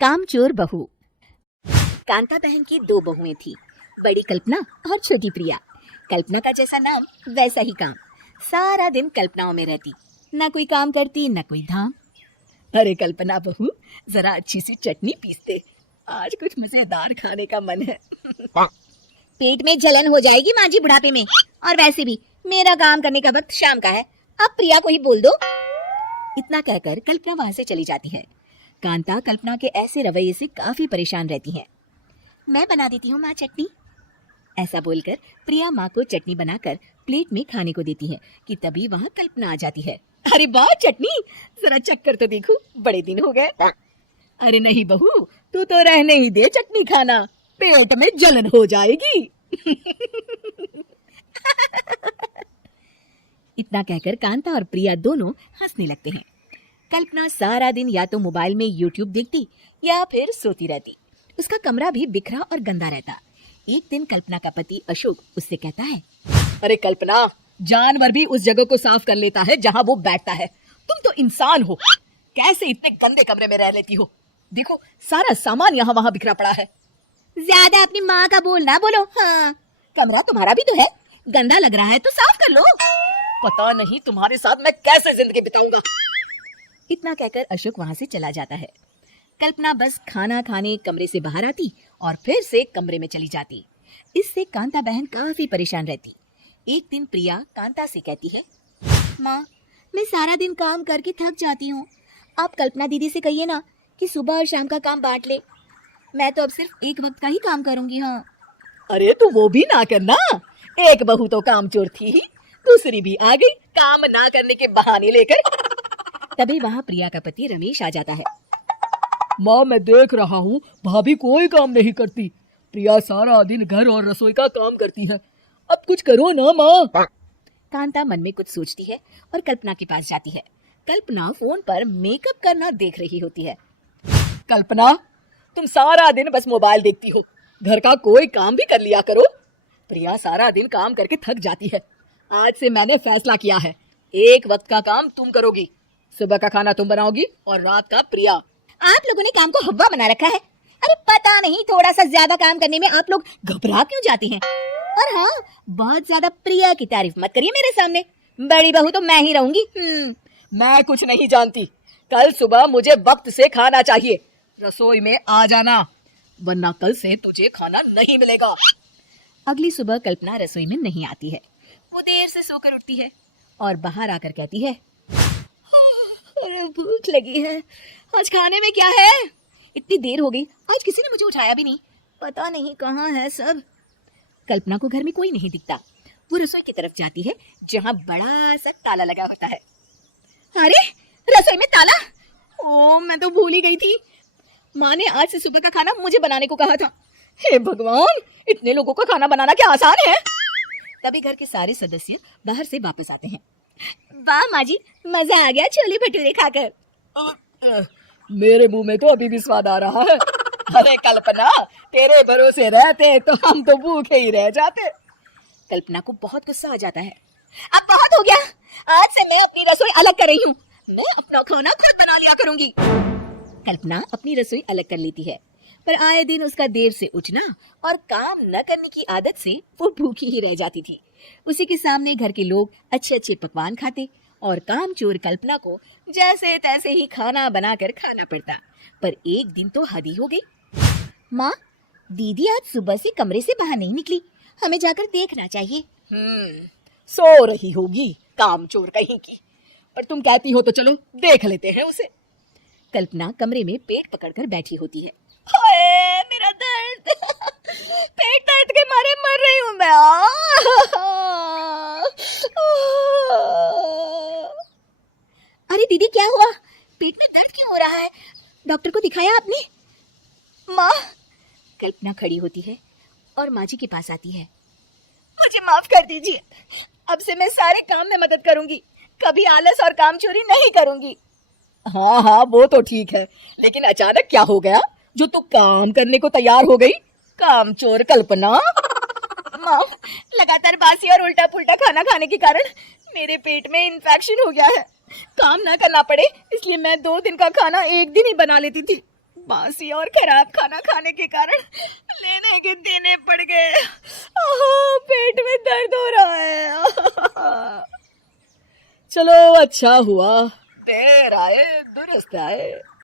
कामचोर बहू। कांता बहन की दो बहुएं थी, बड़ी कल्पना और छोटी प्रिया। कल्पना का जैसा नाम वैसा ही काम। सारा दिन कल्पनाओं में रहती, ना कोई काम करती न कोई धाम। अरे कल्पना बहू, जरा अच्छी सी चटनी पीसते, आज कुछ मजेदार खाने का मन है। पेट में जलन हो जाएगी माँ जी बुढ़ापे में, और वैसे भी मेरा काम करने का वक्त शाम का है, अब प्रिया को ही बोल दो। इतना कहकर कल्पना वहां से चली जाती है। कांता कल्पना के ऐसे रवैये से काफी परेशान रहती है। मैं बना देती हूँ माँ चटनी, ऐसा बोलकर प्रिया माँ को चटनी बनाकर प्लेट में खाने को देती है कि तभी वहाँ कल्पना आ जाती है। अरे वाह चटनी, जरा चक्कर तो देखूं, बड़े दिन हो गए। अरे नहीं बहू, तू तो रहने ही दे चटनी खाना, पेट में जलन हो जाएगी। इतना कहकर कांता और प्रिया दोनों हंसने लगते हैं। कल्पना सारा दिन या तो मोबाइल में यूट्यूब देखती या फिर सोती रहती। उसका कमरा भी बिखरा और गंदा रहता। एक दिन कल्पना का पति अशोक उससे कहता है, अरे कल्पना, जानवर भी उस जगह को साफ कर लेता है जहाँ वो बैठता है, तुम तो इंसान हो, कैसे इतने गंदे कमरे में रह लेती हो? देखो सारा सामान यहाँ वहाँ बिखरा पड़ा है। ज्यादा अपनी माँ का बोल ना बोलो। हाँ, कमरा तुम्हारा भी तो है, गंदा लग रहा है तो साफ कर लो। पता नहीं तुम्हारे साथ मैं कैसे जिंदगी बिताऊंगा। इतना कहकर अशोक वहां से चला जाता है। कल्पना बस खाना खाने कमरे से बाहर आती और फिर से कमरे में चली जाती। इससे कांता बहन काफी परेशान रहती। एक दिन प्रिया कांता से कहती है, माँ मैं सारा दिन काम करके थक जाती हूँ, आप कल्पना दीदी से कहिए ना कि सुबह और शाम का काम बांट ले, मैं तो अब सिर्फ एक वक्त का ही काम करूंगी। हाँ। अरे तो वो भी ना करना, एक बहू तो कामचोर थी ही, दूसरी भी आ गई काम ना करने के बहाने लेकर। तभी वहाँ प्रिया का पति रमेश आ जाता है। माँ मैं देख रहा हूँ भाभी कोई काम नहीं करती, प्रिया सारा दिन घर और रसोई का काम करती है, अब कुछ करो ना माँ। कांता मन में कुछ सोचती है और कल्पना के पास जाती है। कल्पना फोन पर मेकअप करना देख रही होती है। कल्पना, तुम सारा दिन बस मोबाइल देखती हो, घर का कोई काम भी कर लिया करो। प्रिया सारा दिन काम करके थक जाती है, आज से मैंने फैसला किया है, एक वक्त का काम तुम करोगी, सुबह का खाना तुम बनाओगी और रात का प्रिया। आप लोगों ने काम को हवा बना रखा है। अरे पता नहीं थोड़ा सा ज्यादा काम करने में आप लोग घबरा क्यों जाते हैं। और हाँ, बहुत ज्यादा प्रिया की तारीफ मत करिए मेरे सामने, बड़ी बहू तो मैं ही रहूंगी। मैं कुछ नहीं जानती, कल सुबह मुझे वक्त से खाना चाहिए, रसोई में आ जाना, वरना कल से तुझे खाना नहीं मिलेगा। अगली सुबह कल्पना रसोई में नहीं आती है। वो देर से सोकर उठती है और बाहर आकर कहती है, भूख लगी है, आज खाने में क्या है? इतनी देर हो गई, आज किसी ने मुझे उठाया भी नहीं, पता नहीं कहाँ है सब। कल्पना को घर में कोई नहीं दिखता। वो रसोई की तरफ जाती है जहाँ बड़ा सा ताला लगा होता है। अरे रसोई में ताला, ओ मैं तो भूल ही गई थी, माँ ने आज से सुबह का खाना मुझे बनाने को कहा था। हे भगवान, इतने लोगों का खाना बनाना क्या आसान है? तभी घर के सारे सदस्य बाहर से वापस आते हैं। वाह माँ जी, मजा आ गया छोले भटूरे खाकर। मेरे मुंह में तो अभी भी स्वाद आ रहा है। अरे कल्पना, तेरे भरोसे रहते तो हम तो भूखे ही रह जाते। कल्पना को बहुत गुस्सा आ जाता है। अब बहुत हो गया, आज से मैं अपनी रसोई अलग कर रही हूँ, मैं अपना खाना खुद बना लिया करूंगी। कल्पना अपनी रसोई अलग कर लेती है, पर आए दिन उसका देर से उठना और काम न करने की आदत से वो भूखी ही रह जाती थी। उसी के सामने घर के लोग अच्छे अच्छे पकवान खाते और कामचोर कल्पना को जैसे तैसे ही खाना बनाकर खाना पड़ता। पर एक दिन तो हद ही हो गई। माँ, दीदी आज सुबह से कमरे से बाहर नहीं निकली, हमें जाकर देखना चाहिए। सो रही होगी कामचोर कहीं की, पर तुम कहती हो तो चलो देख लेते हैं उसे। कल्पना कमरे में पेट पकड़कर बैठी होती है। हाय मेरा दर्द, पेट दर्द के मारे मर रही हूँ मैं। अरे दीदी क्या हुआ, पेट में दर्द क्यों हो रहा है, डॉक्टर को दिखाया आपने? माँ, कल्पना खड़ी होती है और माँ जी के पास आती है। मुझे माफ कर दीजिए, अब से मैं सारे काम में मदद करूंगी, कभी आलस और काम चोरी नहीं करूंगी। हाँ हाँ वो तो ठीक है, लेकिन अचानक क्या हो गया जो तू काम करने को तैयार हो गई, कामचोर कल्पना? माँ, लगातार बासी और उल्टा पुल्टा खाना खाने के कारण मेरे पेट में इन्फेक्शन हो गया है, काम ना करना पड़े इसलिए मैं 2 दिन का खाना एक दिन ही बना लेती थी। बासी और खराब खाना खाने के कारण लेने के देने पड़ गए। पेट में दर्द हो रहा है। चलो अच्छा हुआ, देर आए दुरुस्त आए।